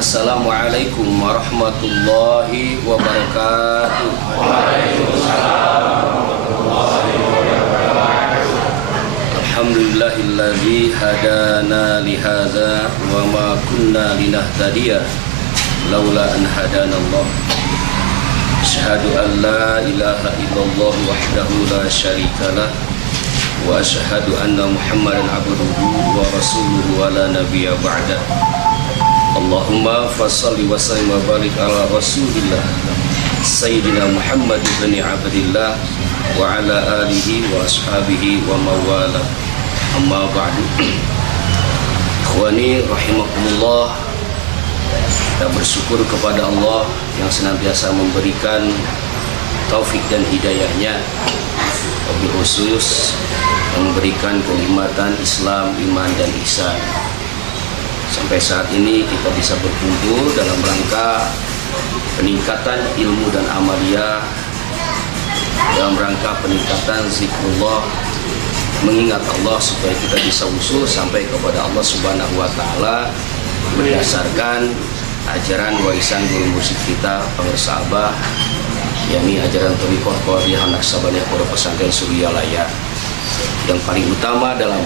Assalamualaikum warahmatullahi wabarakatuh. Waalaikumsalam warahmatullahi wabarakatuh. Alhamdulillahilladzi hadana lihadza wa ma kunna linahtadiya laula an hadanallah. Asyhadu an la ilaha illallah wahdahu la syarikalah wa asyhadu anna Muhammadan abduhu wa rasuluhu wa la nabiyya ba'da. Allahumma fassalli wa sallim wa barik ala rasulillah Sayyidina Muhammad ibn Abdillah wa ala alihi wa ashabihi wa mawala. Amma ba'du. Ikhwani rahimakumullah, kita bersyukur kepada Allah yang senantiasa memberikan taufik dan hidayahnya, wabil khusus memberikan kenikmatan Islam, iman dan ihsan. Sampai saat ini kita bisa berkumpul dalam rangka peningkatan ilmu dan amalia, dalam rangka peningkatan zikrullah, mengingat Allah supaya kita bisa usul sampai kepada Allah Subhanahu wa taala berdasarkan ajaran warisan guru musik kita Pengersa Abah, yakni ajaran Thariqah Qadiriyah Naqsabandiyah Pondok Pesantren Suryalaya. Yang paling utama dalam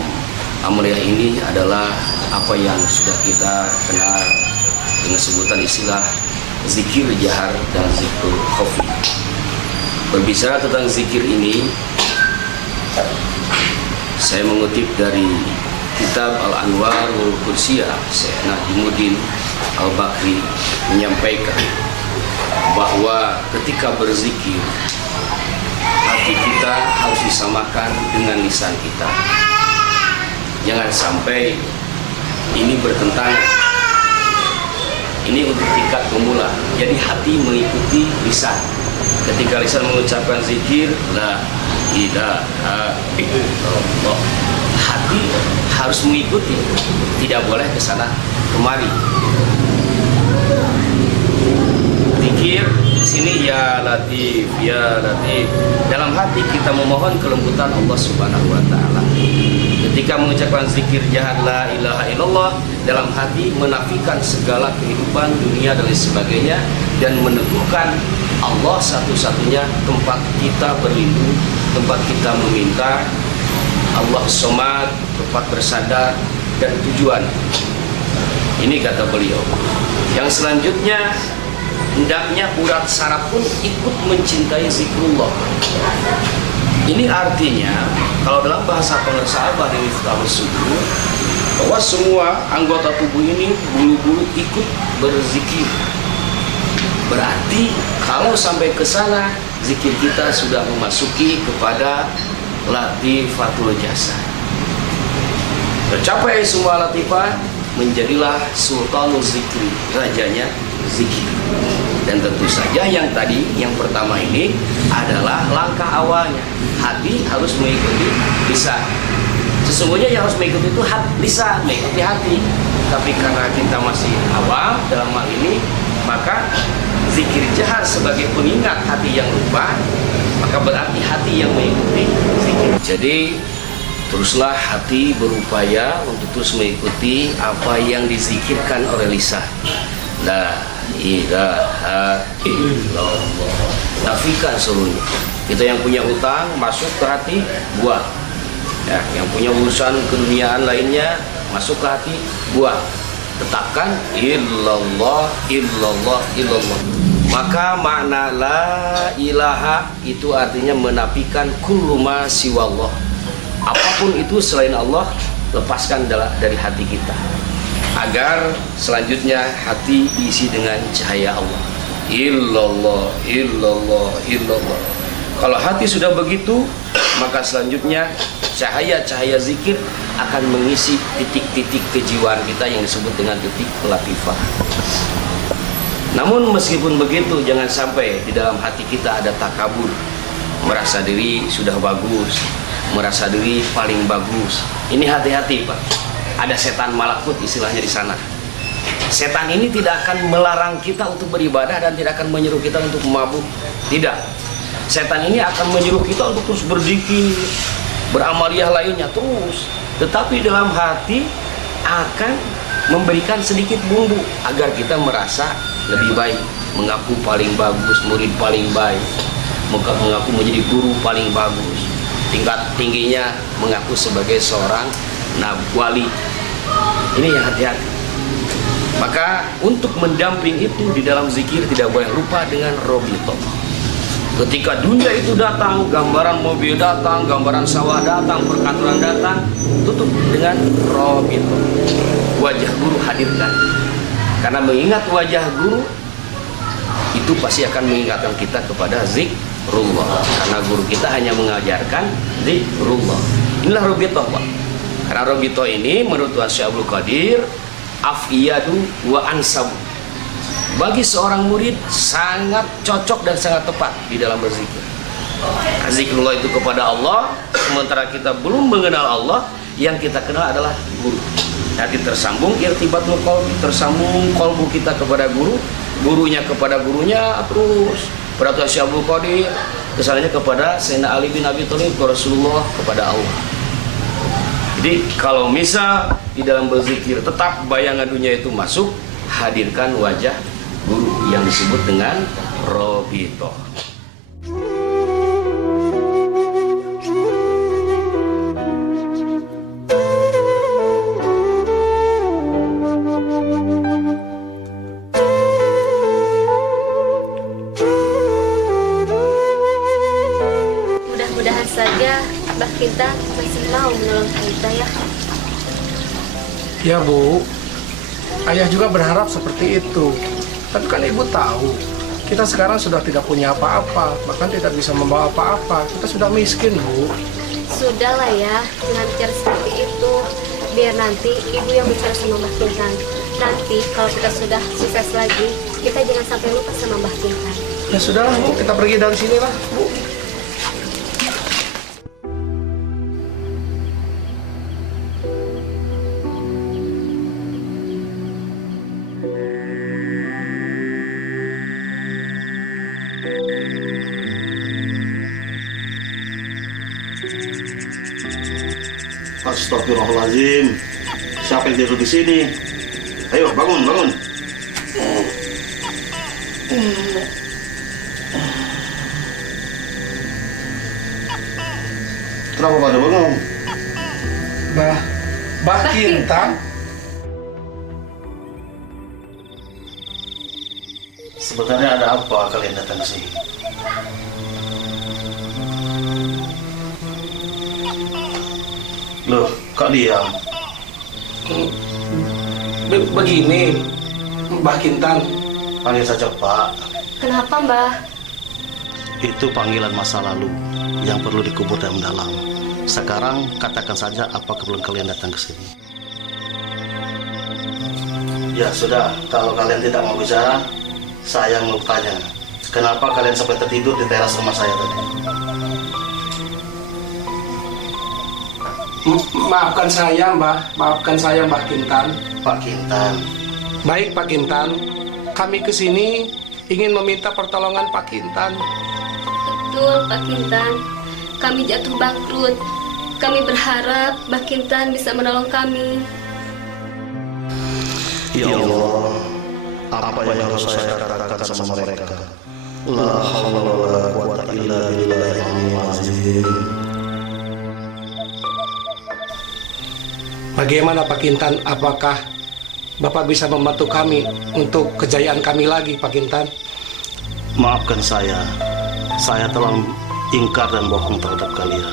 amaliah ini adalah apa yang sudah kita kenal dengan sebutan istilah zikir jahar dan zikir khafi. Berbicara tentang zikir ini, saya mengutip dari kitab Al-Anwar wal Qudsiyah, Syekh Najimuddin Al-Bakri menyampaikan bahwa ketika berzikir, hati kita harus disamakan dengan lisan kita. Jangan sampai ini bertentangan. Ini untuk tingkat pemula. Jadi hati mengikuti lisan. Ketika lisan mengucapkan zikir la ilaha illallah, hati harus mengikuti. Tidak boleh ke sana kemari. Zikir di sini ya Latif, ya Latif. Dalam hati kita memohon kelembutan Allah Subhanahu wa taala. Ketika mengucapkan zikir jahar la ilaha illallah, dalam hati menafikan segala kehidupan dunia dan lain sebagainya, dan meneguhkan Allah satu-satunya tempat kita berlindung, tempat kita meminta, Allah Somad, tempat bersandar dan tujuan. Ini kata beliau. Yang selanjutnya, hendaknya urat saraf pun ikut mencintai zikrullah. Ini artinya, kalau dalam bahasa Pengersa Abah di Miftahus Subuh, bahwa semua anggota tubuh ini bulu-bulu ikut berzikir. Berarti kalau sampai ke sana, zikir kita sudah memasuki kepada latifatul jasad. Tercapai semua latifah, menjadilah sultanul zikri, rajanya zikir. Dan tentu saja yang tadi, yang pertama ini adalah langkah awalnya. Hati harus mengikuti lisan. Sesungguhnya yang harus mengikuti itu lisan, mengikuti hati. Tapi karena kita masih awam dalam hal ini, maka zikir jahar sebagai pengingat hati yang lupa, maka berarti hati yang mengikuti zikir. Jadi teruslah hati berupaya untuk terus mengikuti apa yang dizikirkan oleh lisan. La ilaha illallah. Nafikan seluruhnya. Kita yang punya hutang masuk ke hati, buang. Ya, yang punya urusan keduniaan lainnya masuk ke hati, buang. Tetapkan illallah, illallah, illallah. Maka makna la ilaha itu artinya menafikan kullu ma siwallah. Apapun itu selain Allah, lepaskan dari hati kita, agar selanjutnya hati diisi dengan cahaya Allah. Illallah, illallah, illallah. Kalau hati sudah begitu, maka selanjutnya cahaya-cahaya zikir akan mengisi titik-titik kejiwaan kita yang disebut dengan titik latifah. Namun meskipun begitu, jangan sampai di dalam hati kita ada takabur, merasa diri sudah bagus, merasa diri paling bagus. Ini hati-hati, Pak. Ada setan malakut istilahnya di sana. Setan ini tidak akan melarang kita untuk beribadah dan tidak akan menyuruh kita untuk mabuk. Tidak. Setan ini akan menyuruh kita untuk terus berzikir, beramaliyah lainnya terus. Tetapi dalam hati akan memberikan sedikit bumbu agar kita merasa lebih baik, mengaku paling bagus, murid paling baik, mengaku menjadi guru paling bagus, tingkat tingginya mengaku sebagai seorang wali. Ini yang hati-hati. Maka untuk mendamping itu di dalam zikir tidak boleh lupa dengan robito. Ketika dunia itu datang, gambaran mobil datang, gambaran sawah datang, perkantoran datang, tutup dengan robito. Wajah guru hadirkan. Karena mengingat wajah guru itu pasti akan mengingatkan kita kepada zikrullah. Karena guru kita hanya mengajarkan zikrullah. Inilah robito, Pak. Karena robito ini menurut Syekh Abdul Qadir afiyadu wa ansabu. Bagi seorang murid sangat cocok dan sangat tepat di dalam berzikir. Zikrullah itu kepada Allah, sementara kita belum mengenal Allah, yang kita kenal adalah guru. Nanti tersambung irtibatul qalbi, tersambung qalbu kita kepada guru, gurunya kepada gurunya, terus peraturan Syekh Abdul Qadir kesannya kepada Sayyidina Ali bin Abi Thalib, Rasulullah, kepada Allah. Jadi kalau misal di dalam berzikir tetap bayangan dunia itu masuk, hadirkan wajah guru yang disebut dengan robito. Mudah-mudahan saja Mbak kita masih mau menolong kita ya. Ya Bu, ayah juga berharap seperti itu. Tapi kan ibu tahu, kita sekarang sudah tidak punya apa-apa, bahkan tidak bisa membawa apa-apa. Kita sudah miskin, Bu. Sudahlah ya, jangan bicara seperti itu. Biar nanti ibu yang bicara sama Mbak Kintan. Nanti kalau kita sudah sukses lagi, kita jangan sampai lupa sama Mbak Kintan. Ya sudah, Bu, kita pergi dari sini lah, Bu. Astagfirullahaladzim. Siapa yang tidur di sini? Ayo bangun, bangun. Kenapa pada bengong? Mbak Kintan. Sebenarnya ada apa kalian datang ke sini? Loh, kok diam? Begini, Mbak Kintan. Panggil saja Pak. Kenapa Mbah? Itu panggilan masa lalu yang perlu dikubur dalam. Sekarang katakan saja apa keperluan kalian datang ke sini. Ya sudah, kalau kalian tidak mau bicara, saya mau tanya. Kenapa kalian sampai tertidur di teras rumah saya tadi? Maafkan saya, Mbah. Maafkan saya, Mbak Kintan. Pak Kintan. Baik, Pak Kintan. Kami ke sini ingin meminta pertolongan Pak Kintan. Betul Pak Kintan. Kami jatuh bangkrut. Kami berharap Mbak Kintan bisa menolong kami. Ya Allah, apa yang harus saya katakan sama mereka? La haula wala quwwata illa billahil azim. Bagaimana Pak Kintan? Apakah Bapak bisa membantu kami untuk kejayaan kami lagi, Pak Kintan? Maafkan saya telah ingkar dan bohong terhadap kalian.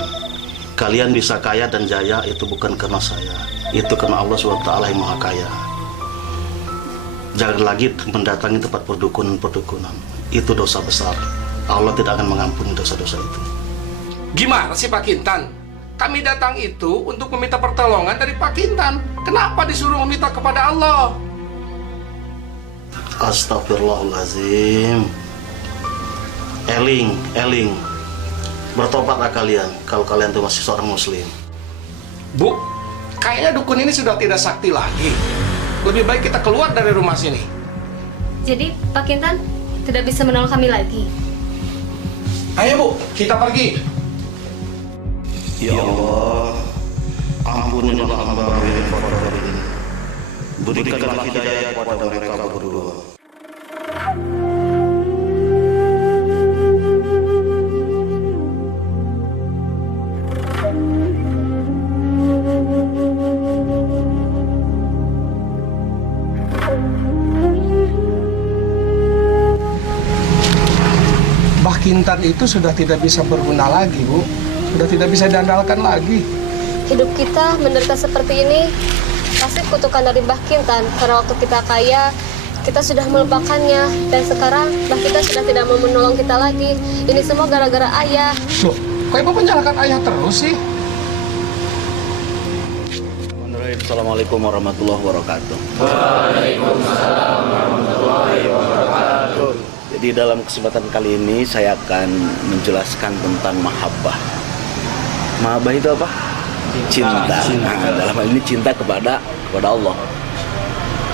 Kalian bisa kaya dan jaya itu bukan karena saya, itu karena Allah SWT yang Maha Kaya. Jangan lagi mendatangi tempat perdukunan. Itu dosa besar. Allah tidak akan mengampuni dosa-dosa itu. Gimana sih Pak Kintan? Kami datang itu untuk meminta pertolongan dari Pak Kintan. Kenapa disuruh meminta kepada Allah? Astagfirullahaladzim. Eling. Bertobatlah kalian kalau kalian itu masih seorang muslim. Bu, kayaknya dukun ini sudah tidak sakti lagi. Lebih baik kita keluar dari rumah sini. Jadi Pak Kintan tidak bisa menolong kami lagi. Ayo Bu, kita pergi. Ya Allah, ampunilah hamba yang kotor ini. Berikanlah hidayah kepada mereka berdua. Mbah Kintan itu sudah tidak bisa berguna lagi, Bu. Sudah tidak bisa diandalkan lagi. Hidup kita menderita seperti ini pasti kutukan dari Mbah Kintan. Karena waktu kita kaya, kita sudah melupakannya. Dan sekarang Mbah Kintan sudah tidak mau menolong kita lagi. Ini semua gara-gara ayah. Loh, kok Ibu menyalahkan ayah terus sih? Assalamualaikum warahmatullahi wabarakatuh. Jadi dalam kesempatan kali ini saya akan menjelaskan tentang mahabbah. Mahabbah itu apa? Cinta. Nah, dalam hal ini cinta kepada Allah.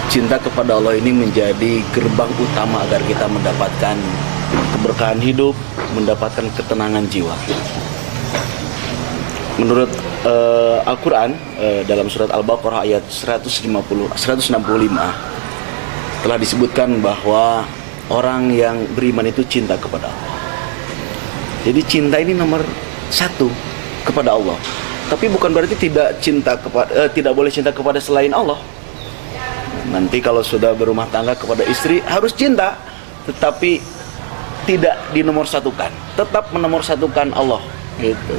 Cinta kepada Allah ini menjadi gerbang utama agar kita mendapatkan keberkahan hidup, mendapatkan ketenangan jiwa. Menurut Al-Quran dalam surat Al-Baqarah ayat 165 telah disebutkan bahwa orang yang beriman itu cinta kepada Allah. Jadi cinta ini nomor satu kepada Allah. Tapi bukan berarti tidak boleh cinta kepada selain Allah. Nanti kalau sudah berumah tangga kepada istri harus cinta, tetapi tidak dinomorsatukan. Tetap menomorsatukan Allah. Gitu.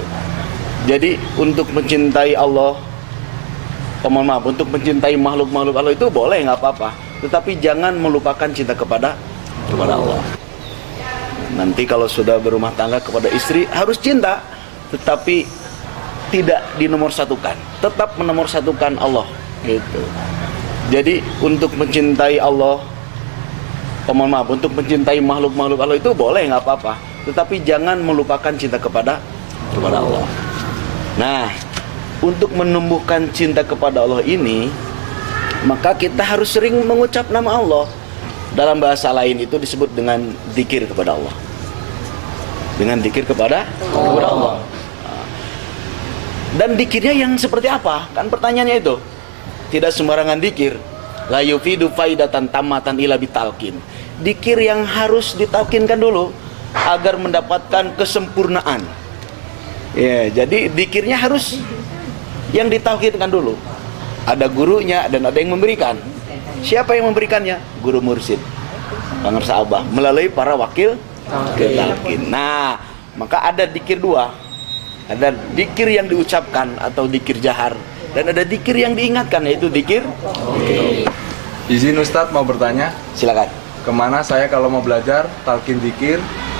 Jadi untuk mencintai Allah, untuk mencintai makhluk-makhluk Allah itu boleh, nggak apa-apa. Tetapi jangan melupakan cinta kepada Allah. Nanti kalau sudah berumah tangga kepada istri harus cinta, tetapi tidak dinomorsatukan. Tetap menomorsatukan Allah. Gitu. Jadi untuk mencintai Allah, untuk mencintai makhluk-makhluk Allah itu boleh, nggak apa-apa. Tetapi jangan melupakan cinta kepada Allah. Nah, untuk menumbuhkan cinta kepada Allah ini, maka kita harus sering mengucap nama Allah. Dalam bahasa lain itu disebut dengan zikir kepada Allah. Dengan zikir kepada Allah. Dan zikirnya yang seperti apa? Kan pertanyaannya itu. Tidak sembarangan zikir. La yufidu faidatan tamatan ila bitalkin. Zikir yang harus ditalkinkan dulu agar mendapatkan kesempurnaan. Ya, jadi zikirnya harus yang ditalkinkan dulu. Ada gurunya dan ada yang memberikan. Siapa yang memberikannya? Guru mursyid, pengarsa Abah, melalui para wakil talqin. Nah, maka ada zikir dua. Ada zikir yang diucapkan atau zikir jahar, dan ada zikir yang diingatkan, yaitu zikir. Izin Ustadz mau bertanya. Silakan. Kemana saya kalau mau belajar talqin zikir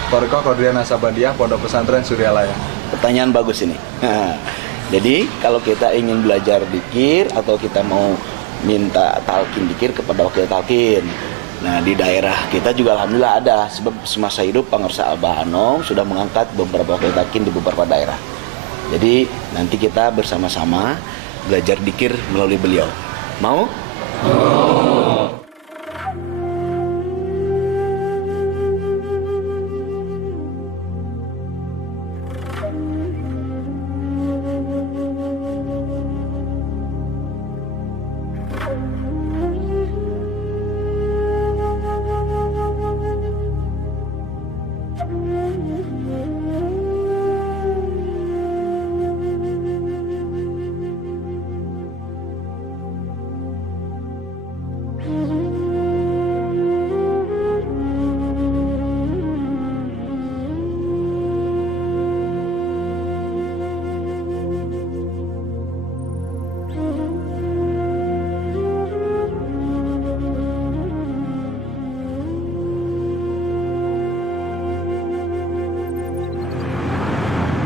Torikoh Qadriyah Nasabandiyah Pondok Pesantren Suryalaya? Pertanyaan bagus ini. Jadi kalau kita ingin belajar zikir atau kita mau minta talqin zikir kepada wakil talqin. Nah, di daerah kita juga alhamdulillah ada, sebab semasa hidup pengarsa Abah Anom sudah mengangkat beberapa wakil talqin di beberapa daerah. Jadi nanti kita bersama-sama belajar zikir melalui beliau. Mau?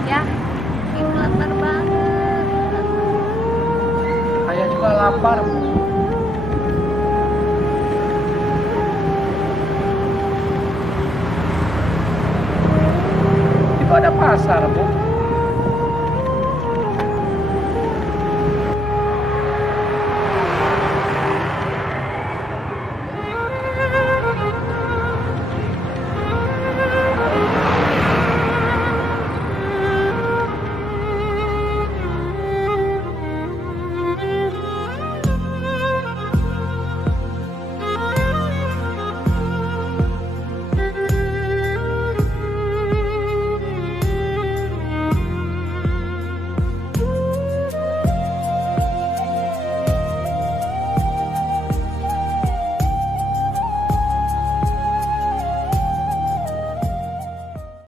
Ya, ibu lapar banget. Ayah juga lapar, Bu. Itu ada pasar, Bu.